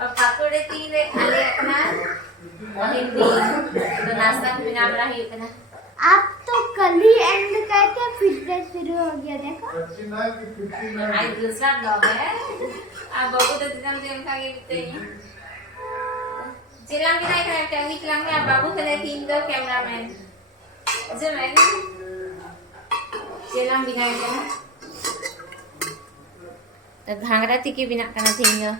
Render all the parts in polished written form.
Pakode tire ale kana hindi तो नाश्ता भी नाम रहा है इतना आप तो कल ही एंड करके फिटनेस शुरू हो गया देखो। आज दूसरा ब्लॉग है आप बाबू तो दिन में उनका ये बिते हैं चिल्लाम भी नहीं करते टेंगी चिल्लाम में आप बाबू खेले 3 दो कैमरामैन जो मैं चिल्लाम भी नहीं करना तो घांगरा तिकी बिना करना थी जो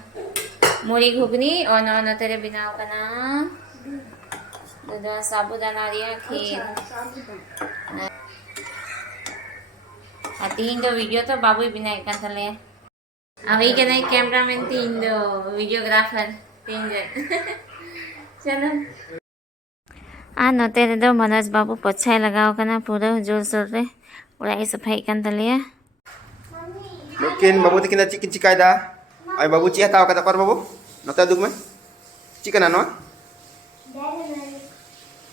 मुड़ी घुगनी और ना तेरे बिना करना तो साबुदाना दिया खीर तीन दो वीडियो तो बाबू बिना एक थले अभी के नहीं कैमरामैन तीन दो वीडियोग्राफर 3 जन चलो नते दो मनोज बाबू पोछाई लगाओ कना पूरा जोर सोर रे पूरा ये सफाई kan tali ya mungkin babu tikina cikin cikai dah ay babu cia tahu kata kor babu nota duk me cikan ano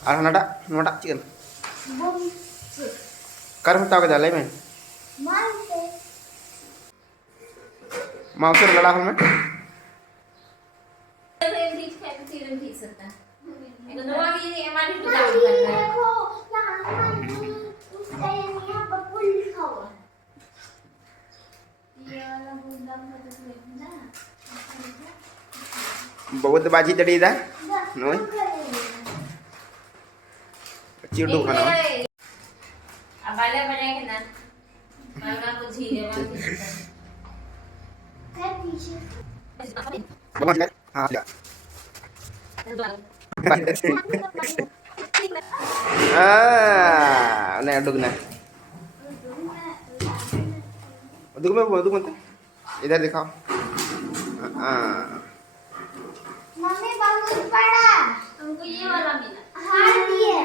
ar nada nada cikan kar tahu kata lai men mau sur lada hol me bawa tu baji tadi dah, noi. Kecil dulu kan? Abale bane ke na, mana kuch hi है Bawa ni, हाँ ya. Ini aduk na. Aduk mत इधर दिखाओ mummy बहुत बड़ा हमको ये वाला मिला हाँ दिए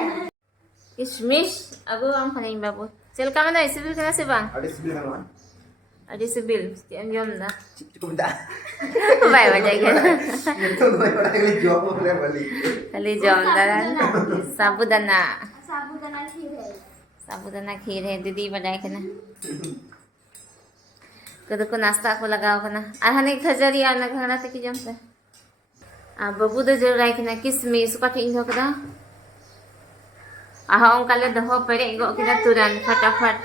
किशमिश अगो हम खाने बाबू चल का mana sibil kana sih bang ada sebelah mana ada sibil sekian jam dah cukup dah baik baca kan itu gue orang yang jual boleh beli kali jam dah sabudana साबुदाना खीर है साबुदाना खीर है दीदी बनाए के ना कदो को नाश्ता को लगाओ के ना आहाने खजरी आना खाना तक जम से बाबू दो जरूर आए के ना किसमिस का ठीक हो कदा आहा उनका ले दहो पड़े गो के ना तुरंत फटाफट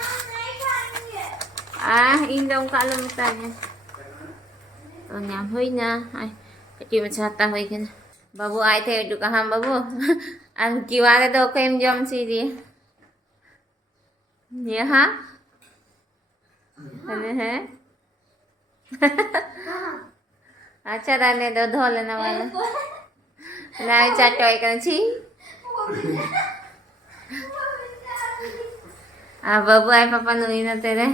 इन दो उनका लो मिताने तो न्याम हुई ना आई कटी में चाहता हुई के ना बाबू आए थे दुकान हम बाबू आज किवारे दो केम जम सी दिए ये हाँ है अच्छा रहने दो धो लेना वाला नहीं चाटो एक छी बाबू आए पापा नुई ना तेरे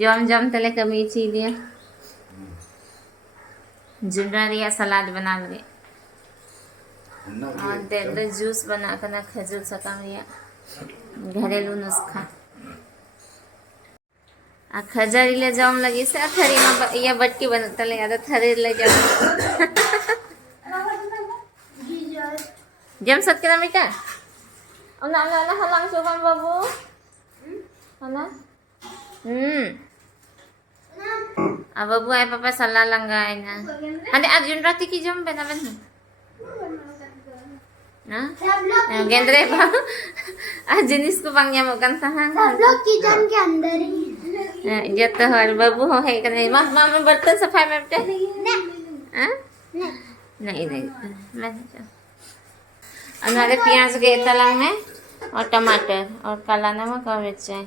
जम जम तले कमी ची दिया जुन्ना रिया सलाद बना लिए और दे जूस बना कर ना खजूर सकम रिया घरेलू नुस्खा खजरी ले जाऊं लगी से थरी में या बट्टी बनता ले याद थरी ले जाऊं जम सत के ना बेटा ना ना ना हलांग सोबन बाबू ना अब बाबू आए पापा सलाह लंगाए ना अरे आज जुन राती की जम बना बना गेंद्रे बाबू आज जिनिस को बंग nyamukkan sahang सब लोग किचन के अंदर ही जतो हर बाबू हो है कने मां में बर्तन सफाई में बेटा नहीं मैं हमारे प्याज के तला में और टमाटर और काला नमक और मिर्चाई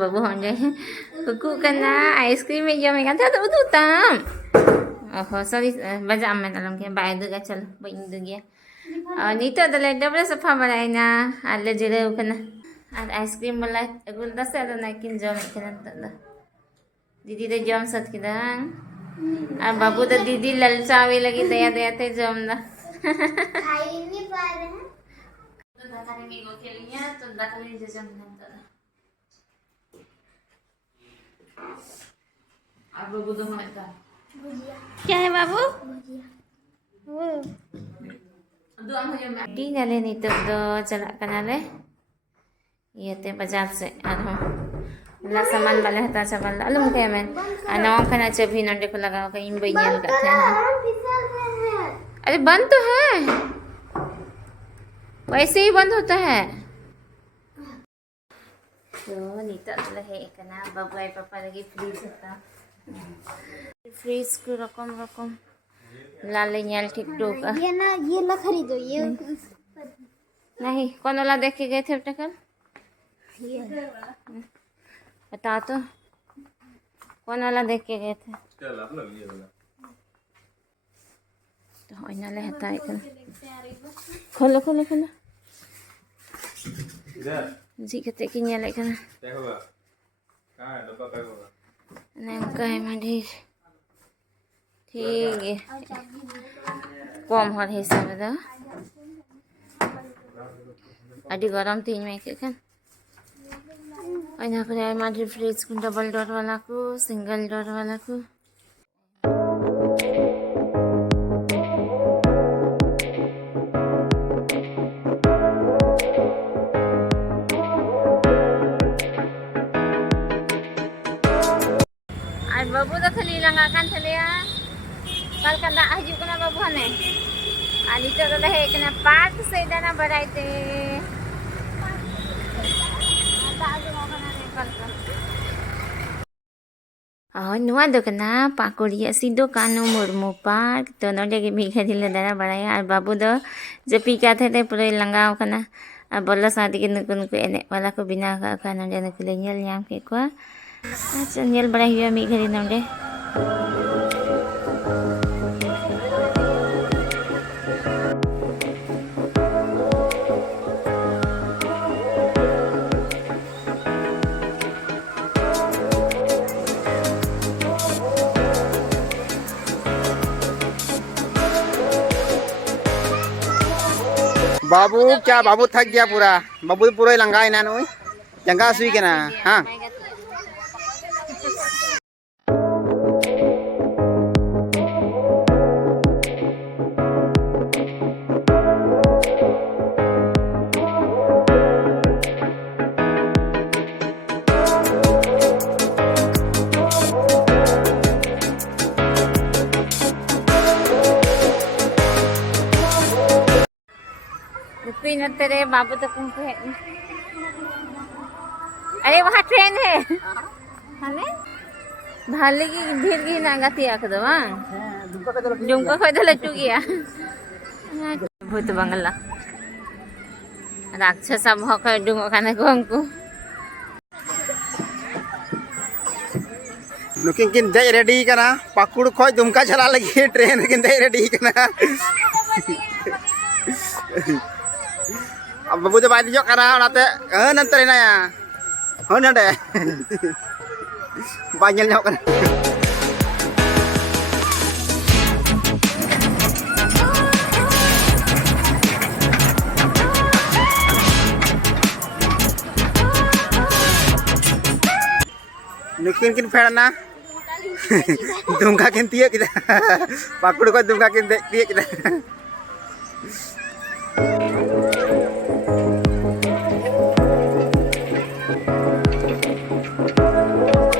बाबू हो जाए कुकू करना आइसक्रीम में जमेगा था तो तम ओहो सॉरी बजा में dalam के बाय दुगा चल बइन दुगिया और नीतो दले डबल सफा बनाई ना आले जिरे उकना और आइसक्रीम वाला अगुल दस है तो नाकिन जम इतना दीदी तो जम सत किदां और बाबू तो दीदी ललचावे लगी दया दया थे जम ना खाई नहीं पा रहे हैं तो दातारे में गो खेलिया तो दातारे जम ना अब बाबू तो मत क्या है बाबू di nalen itu do jalak kanale iya te bajar se ला सामान वाले हता चावल अलम के मैं नवा खाना चबी नंडे को लगाओ कहीं बनियान का थे फिसल रहे हैं। अरे बंद तो है वैसे ही बंद होता है तो नीता है कना बाबू आई पापा लगी फ्रीज होता फ्रीज को रकम रकम लाल nyal ठीक डोका ये ना खरीदो ये नहीं कौन वाला देख के गए थे बेटा कल ये बता तो कौन वाला देख के गए थे तो इन्हें लेता है खोलो खोलो खोलो जी कहते कि नहीं लेकर नहीं कहे मैं ठीक है कम हर हिसाब दा अड़ी गरम तीन में के kan अइना करे माडी फ्रिज को डबल डोर वाला को सिंगल डोर वाला को ay babu dah kali langakan thalia kal kana haju kana babu hane ani to dah he kana part se dana baraite नुआ दुकाना पाकुड़िया सीधो कानो मुर्मू पार्क तो नोडे के भीखा दिले दाना बड़ाया और बाबू दो जो पीका थे पूरे लंगाव कना और बोला शादी के नुकु नुकु एने वाला को बिना का नोडे नुकु ले nyel yang के को अच्छा nyel बड़ा हुआ मी घरी नोडे बाबू क्या बाबू थक गया पूरा बाबू तो पूरा ही लंगा है ना नुई जंगा सुई के ना हाँ न तेरे बाबू तो कुंकू है अरे वहाँ ट्रेन है हमें भाले की भीड़ की ना गति आक दो जुमका खोद लट्टू गया भूत बंगला राक्षस भौक डूंगो खाने को हमको नुकिन किन दे रेडी करना पाकुड़ खोज दुमका चला लगी ट्रेन किन दे रेडी करना अब बाबू तो बादी जो करा नाते नंतर ना या हो नंदे banyak nyok kan nukin kin ferna dungka kin tiak kita pakur ko dungka kin tiak kita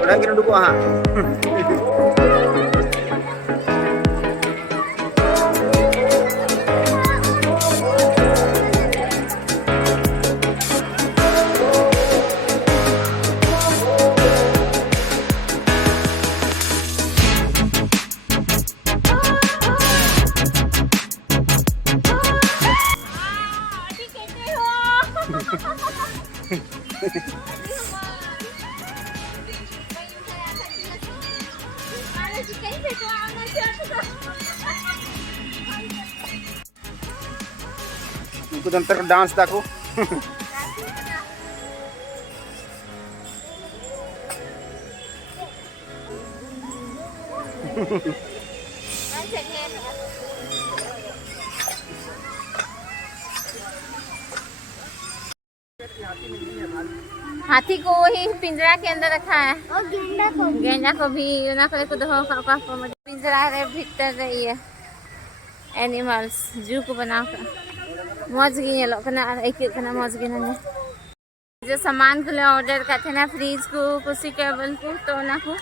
orang kena duduk ha Ikut ntar dance aku. हाथी को वही पिंजरा के अंदर रखा है और गेंडा को भी पिंजरा रे भीतर रही है एनिमल्स जू को बना कर मौज गी लोग कना एक कना मौज गी ना जो सामान को ऑर्डर करते ना फ्रिज को कुर्सी टेबल को तो ना को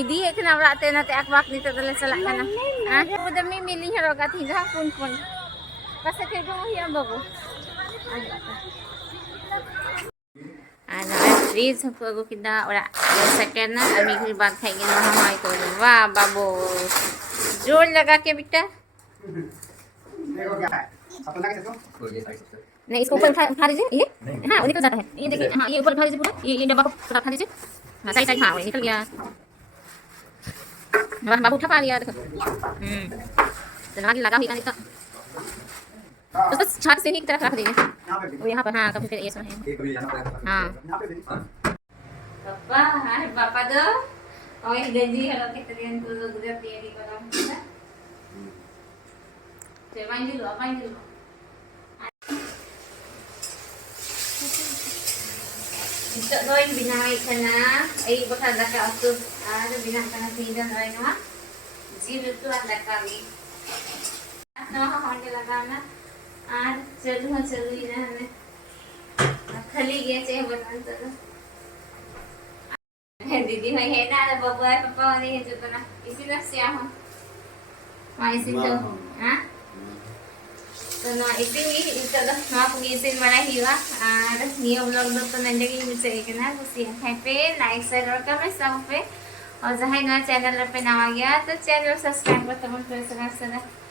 इदी एक ना राते ना ते अकवाक नी तो दले चला kana udah mi milih roga tiga pun pas ke go ya babu fridge हमको अगो किदा और सेकंड ना अभी फिर बात खाएंगे ना हमारे तो वाह बाबू जोर लगा के बेटा देखो क्या है अपन लगा इसको नहीं इसको ऊपर उठा दीजिए ये हाँ वो निकल जाता है ये देखिए हाँ ये ऊपर उठा दीजिए पूरा ये डब्बा को पूरा उठा दीजिए हाँ साइड साइड हाँ वो निकल गया वाह बाबू उठा पा लिया देखो तो लगा हुई का तो बस छात से ही की तरफ रख दीजिए वो यहाँ पर हाँ कभी फिर ये सब है हाँ पापा हाय पापा दो और एक गंजी है लोग कितने दिन तो लोग उधर तैयारी कर रहा हूँ चल wine low Ito doy binawi ka na ay baka daka ako binang ka na sidan ay no zero to ang daka ni no honde लगाना और चलू ना हमें खली गया चाहे बता तो दीदी भाई है ना बाबू है पापा नहीं है जो तो ना इसी तरह से हम वहाँ इसी तो हाँ तो ना इसी itu dah mau pengisin mana hiwa ada niyo vlog तो नंदे की मुझे एक ना कुछ यहाँ पे लाइक शेयर और कमेंट सब पे और जहाँ ना चैनल पे नया गया तो चैनल सब्सक्राइब कर तब तो